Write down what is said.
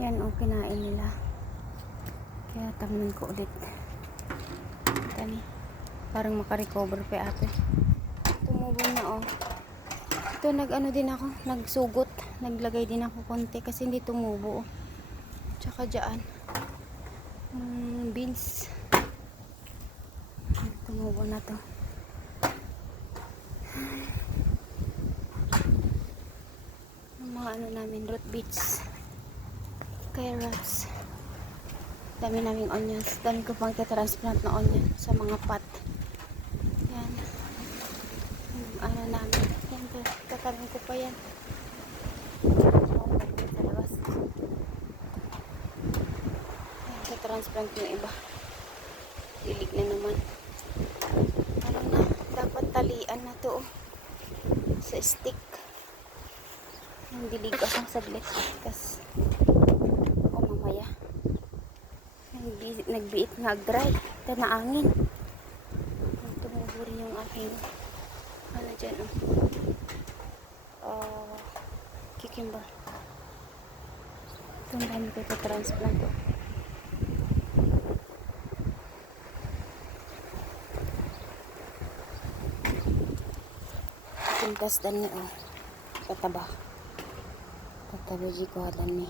Yan o, kinain nila. Kaya tamnan ko ulit. Tani. Parang makarecover pa ate. Tumubo na o. Ito nag-ano din ako. Nagsugot. Naglagay din ako konti kasi hindi tumubo. Tsaka dyan. Beans. Tumubo na to. Mga ano namin, root beets, carrots, dami naming onions, dami ko pang transplant na onion sa mga pot. Yan, ano namin, yan, tatanim ko pa yan sa labas. Yan, transplant yung iba, dilig na naman. Ano na, dapat talian na to sa stick. Yung dilig ako saglit kasi mamaya nagbiit nga dry ito na angin. Tumubo rin yung aking ano dyan cucumber. Itong dami ko ito transplant pintas dan niya tataba jikuhatan ni